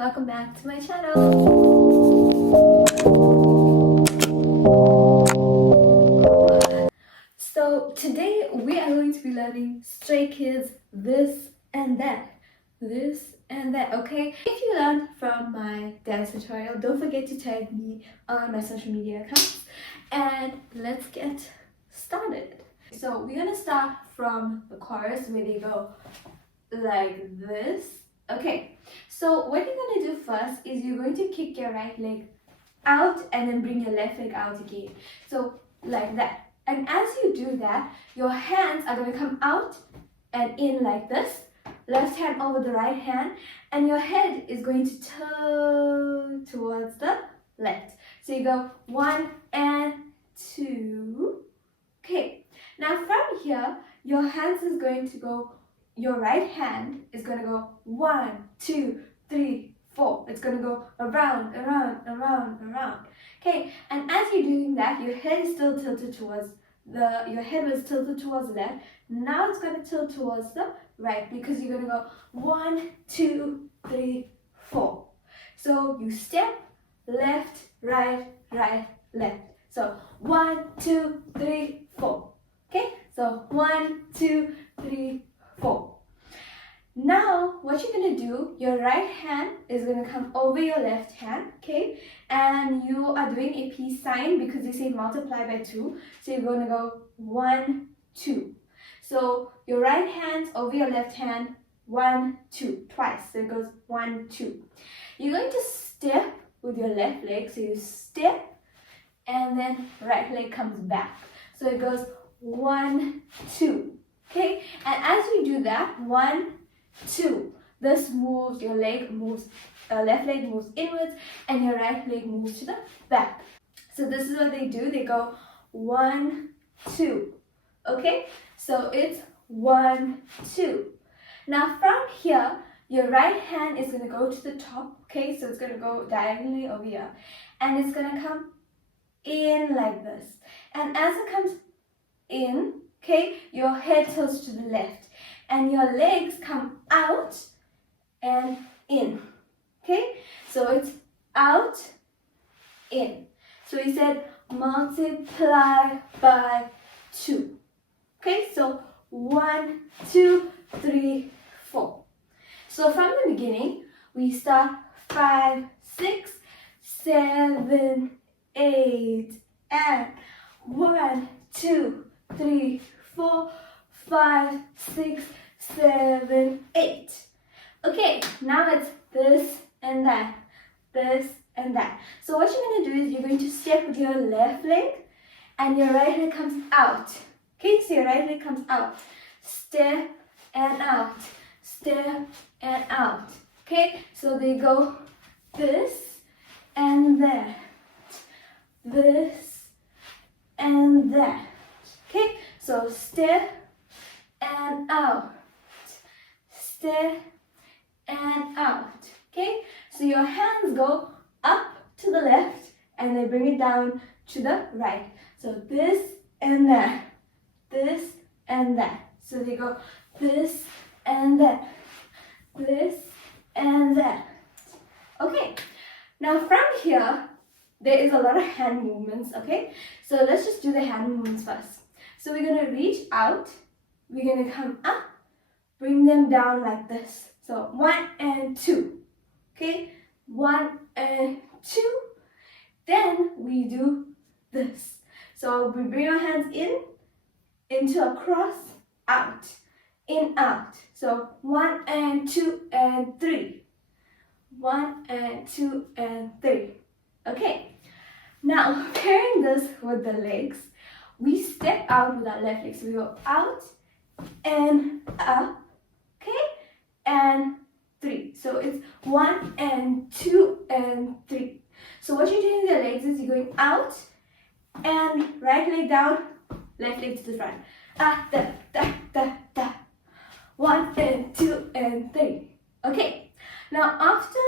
welcome back to my channel. So today we are going to be learning Stray Kids this and that. This and that, okay? If you learned from my dance tutorial, don't forget to tag me on my social media accounts. And let's get started. So we're gonna start from the chorus where they go like this. Okay, so what you're going to do first is you're going to kick your right leg out and then bring your left leg out again. So like that. And as you do that, your hands are going to come out and in like this. Left hand over the right hand, and your head is going to turn towards the left. So you go 1 and 2. Okay, now from here, your hands is going to go. Your right hand is going to go 1, 2, 3, 4. It's going to go around, around, around, around. Okay, and as you're doing that, your head is still tilted towards your head was tilted towards the left. Now it's going to tilt towards the right because you're going to go 1, 2, 3, 4. So you step left, right, right, left. So 1, 2, 3, 4. Okay, so 1, 2, 3, 4. Now, what you're going to do, your right hand is going to come over your left hand, okay? And you are doing a peace sign because they say multiply by 2. So you're going to go 1, 2. So your right hand over your left hand, 1, 2, twice. So it goes 1, 2. You're going to step with your left leg. So you step and then right leg comes back. So it goes 1, 2. Okay? And as we do that, 1, 2. This moves, your leg moves, left leg moves inwards and your right leg moves to the back. So this is what they do. They go 1, 2. Okay? So it's 1, 2. Now from here, your right hand is going to go to the top. Okay? So it's going to go diagonally over here. And it's going to come in like this. And as it comes in, okay, your head tilts to the left. And your legs come out and in. Okay? So it's out, in. So we said multiply by 2. Okay? So 1, 2, 3, 4. So from the beginning, we start 5, 6, 7, 8, and 1, 2, 3, 4, 5, 6, 7, 8. Okay, now it's this and that, this and that. So what you're going to do is you're going to step with your left leg and your right leg comes out. Okay, so your right leg comes out. Step and out, step and out. Okay, so they go this and that, this and that. Okay, so step and out, step and out. Okay, so your hands go up to the left and they bring it down to the right. So this and that, this and that. So they go this and that, this and that. Okay, now from here, there is a lot of hand movements, okay? So let's just do the hand movements first. So we're going to reach out, we're going to come up, bring them down like this. So 1 and 2, okay? 1 and 2. Then we do this. So we bring our hands in, into a cross, out, in, out. So 1 and 2 and 3. 1 and 2 and 3. Okay. Now pairing this with the legs, we step out with our left leg. So we go out and up, okay? And 3. So it's 1 and 2 and 3. So what you're doing with your legs is you're going out and right leg down, left leg to the front. Ah, da, da, da, da. 1 and 2 and 3. Okay. Now after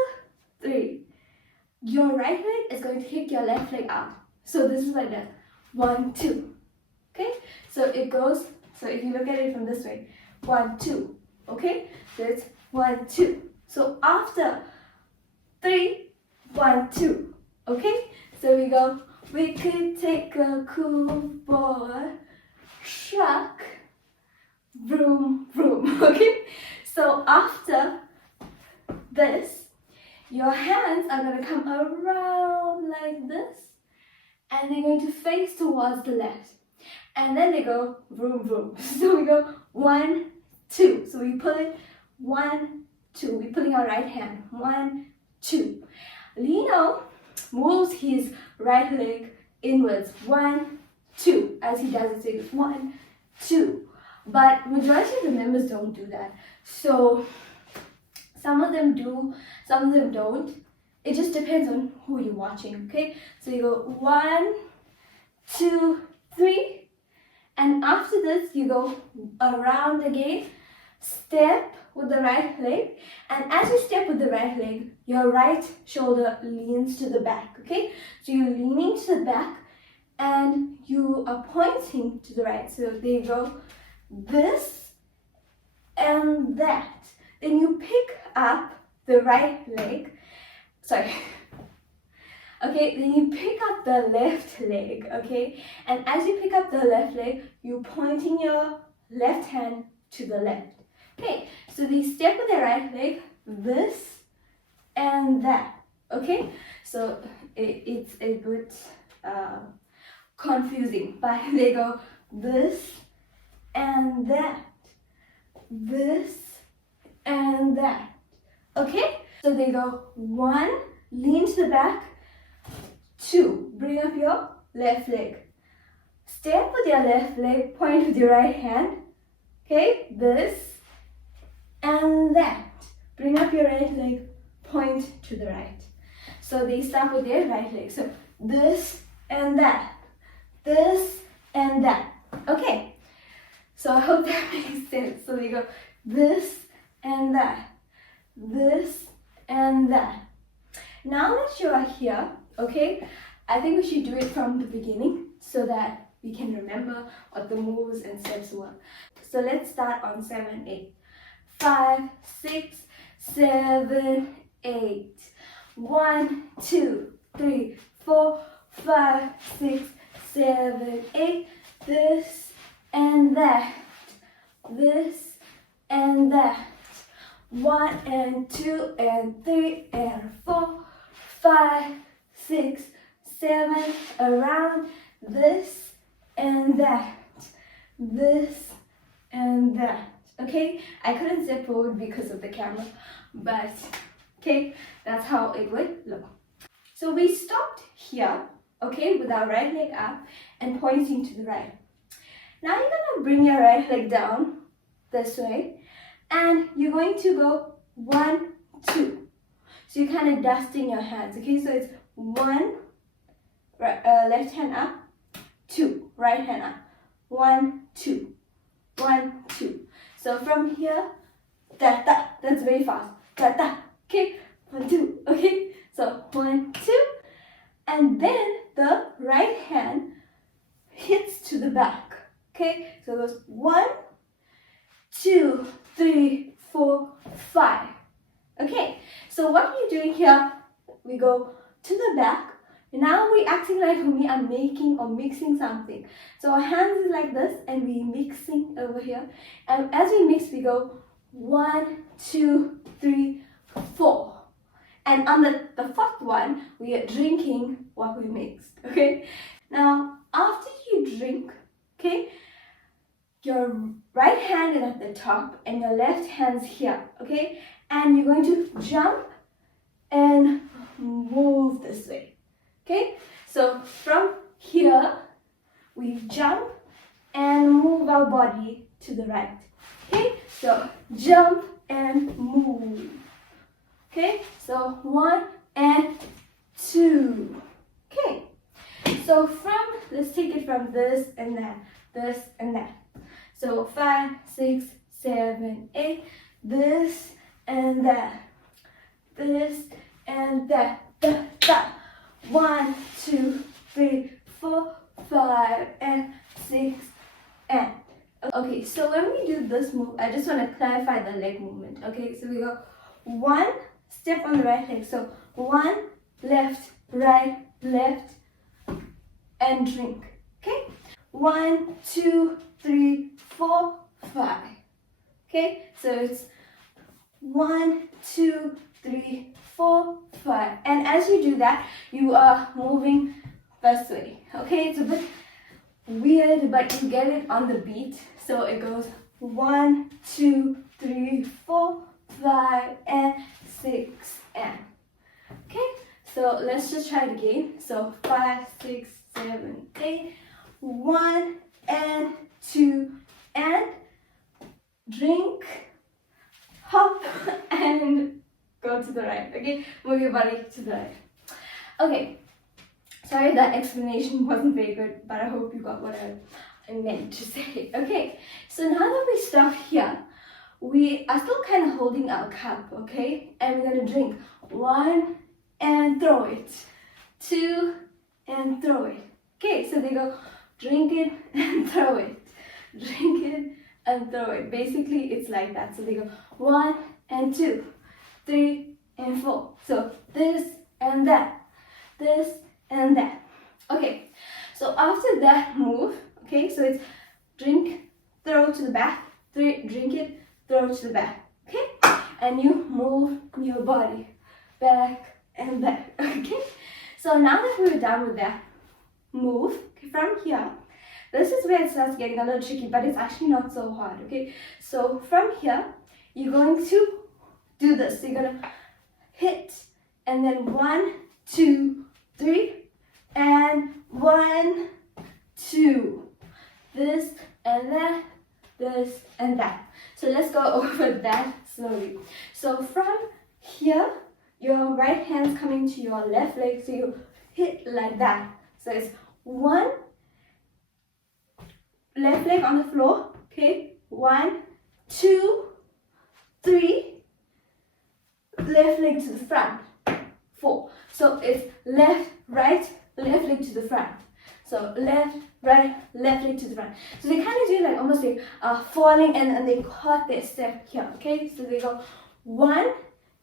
3, your right leg is going to kick your left leg out. So this is like that. 1, 2. Okay? So it goes, so if you look at it from this way, 1, 2. Okay? So it's 1, 2. So after 3, 1, 2. Okay? So we go, we could take a cool boy truck, vroom, vroom. Okay? So after this, your hands are going to come around like this, and they're going to face towards the left. And then they go vroom, vroom. So we go 1, 2. So we pull it 1, 2. We're pulling our right hand 1, 2. Lino moves his right leg inwards 1, 2 as he does it. So he goes 1, 2. But majority of the members don't do that. So some of them do, some of them don't. It just depends on who you're watching. Okay, so you go 1, 2, 3. And after this, you go around again, step with the right leg. And as you step with the right leg, your right shoulder leans to the back, okay? So you're leaning to the back and you are pointing to the right. So there you go, this and that. Then you pick up the right leg, okay, then you pick up the left leg, okay? And as you pick up the left leg, you're pointing your left hand to the left. Okay, so they step with their right leg, this and that, okay? So it's a bit confusing, but they go this and that, this and that, okay? So they go 1, lean to the back, 2, bring up your left leg. Step with your left leg, point with your right hand. Okay, this and that. Bring up your right leg, point to the right. So they start with their right leg. So this and that. This and that. Okay, so I hope that makes sense. So they go this and that. This and that. Now that you are here, okay, I think we should do it from the beginning so that we can remember what the moves and steps were. So let's start on 7, 8. 5, 6, 7, 8. 1, 2, 3, 4, 5, 6, 7, 8. This and that. This and that. 1 and 2 and 3 and 4, 5, 6, 7, around, this and that, this and that. Okay, I couldn't step forward because of the camera, but okay, that's how it would look. So we stopped here, okay, with our right leg up and pointing to the right. Now you're gonna bring your right leg down this way, and you're going to go 1, 2. So you're kind of dusting your hands, okay? So it's 1, left hand up, 2, right hand up, 1, 2, 1, 2. So from here, da da, that's very fast, da da, okay? 1, 2, okay? So 1, 2, and then the right hand hits to the back, okay? So it goes 1, 2, 3, 4, 5. Okay, so what we're doing here, we go to the back. Now we're acting like we are making or mixing something. So our hands is like this and we're mixing over here. And as we mix, we go 1, 2, 3, 4. And on the fourth one, we are drinking what we mixed, okay? Now, after you drink, okay, your right hand is at the top and your left hand's here, okay? And you're going to jump and move this way, okay? So from here, we jump and move our body to the right, okay? So jump and move, okay? So 1 and 2, okay? So let's take it from this and that, this and that. So 5, 6, 7, 8, this and that, this and that, da, da. 1, 2, 3, 4, 5, and 6, and. Okay, so when we do this move, I just want to clarify the leg movement. Okay, so we go 1, step on the right leg. So 1, left, right, left, and drink. Okay? 1, 2, 3, 4, 5. Okay? So it's 1, 2, 3, 4, 5. And as you do that, you are moving this way. Okay? It's a bit weird, but you get it on the beat. So it goes 1, 2, 3, 4, 5, and 6, and. Okay? So let's just try it again. So 5, 6, 7, 8. 1 and 2 and drink, hop, and go to the right. Okay, move your body to the right. Okay, sorry that explanation wasn't very good, but I hope you got what I meant to say. Okay, so now that we stop here, we are still kind of holding our cup, okay, and we're gonna drink. 1 and throw it, 2 and throw it. Okay, so they go drink it and throw it, drink it and throw it. Basically, it's like that. So they go 1 and 2, 3 and 4. So this and that, this and that. Okay, so after that move, okay, so it's drink, throw to the back, drink it, throw to the back. Okay, and you move your body back and back. Okay, so now that we're done with that move, from here, this is where it starts getting a little tricky, but it's actually not so hard. Okay, so from here you're going to do this. So you're gonna hit, and then 1, 2, 3, and 1, 2, this and that, this and that. So let's go over that slowly. So from here, your right hand's coming to your left leg, so you hit like that. So it's 1, left leg on the floor, okay, 1, 2, 3, left leg to the front, 4. So it's left, right, left leg to the front. So left, right, left leg to the front. So they kind of do like almost like falling, and they caught their step here, okay? So they go 1,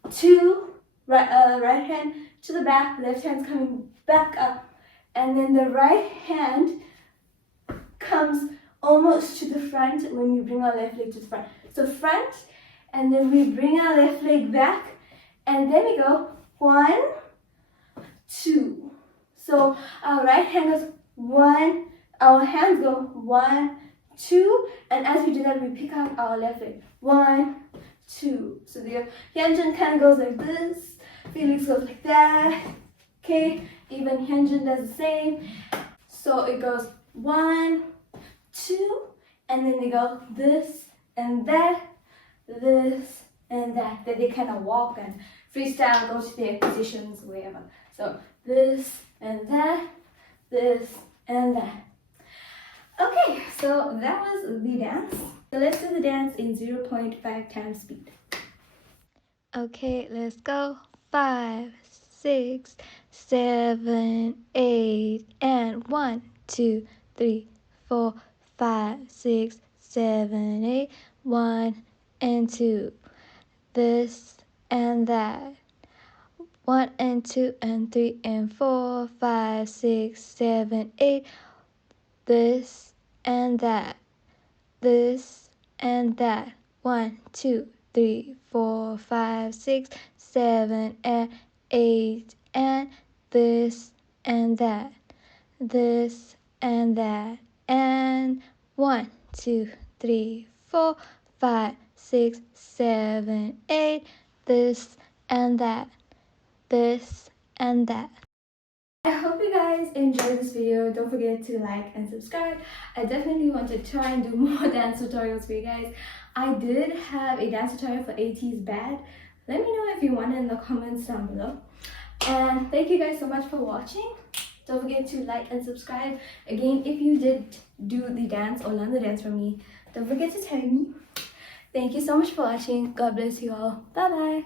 2, right hand to the back, left hand's coming back up, and then the right hand comes almost to the front when we bring our left leg to the front. So front, and then we bring our left leg back, and then we go 1, 2. So our right hand goes 1, our hands go 1, 2, and as we do that, we pick up our left leg. 1, 2. So the Hyunjin kind of goes like this, Felix goes like that. Okay, even Hyunjin does the same. So it goes 1, 2, and then they go this and that, this and that. Then they kind of walk and freestyle, go to their positions, wherever. So this and that, this and that. Okay, so that was the dance. So let's do the dance in 0.5 times speed. Okay, let's go. 5, 6, 7, 8, and 1, 2, 3, 4, 5, 6, 7, 8, 1 and 2, this and that, 1 and 2 and 3 and 4, 5, 6, 7, 8, this and that, this and that, 1, 2, 3, 4, 5, 6, 7, and 8, and this and that, this and that, and 1, 2, 3, 4, 5, 6, 7, 8, this and that, this and that. I hope you guys enjoyed this video. Don't forget to like and subscribe. I definitely want to try and do more dance tutorials for you guys. I did have a dance tutorial for ATEEZ Bad. Let me know if you want it in the comments down below. And thank you guys so much for watching. Don't forget to like and subscribe. Again, if you did do the dance or learn the dance from me, don't forget to tag me. Thank you so much for watching. God bless you all. Bye bye.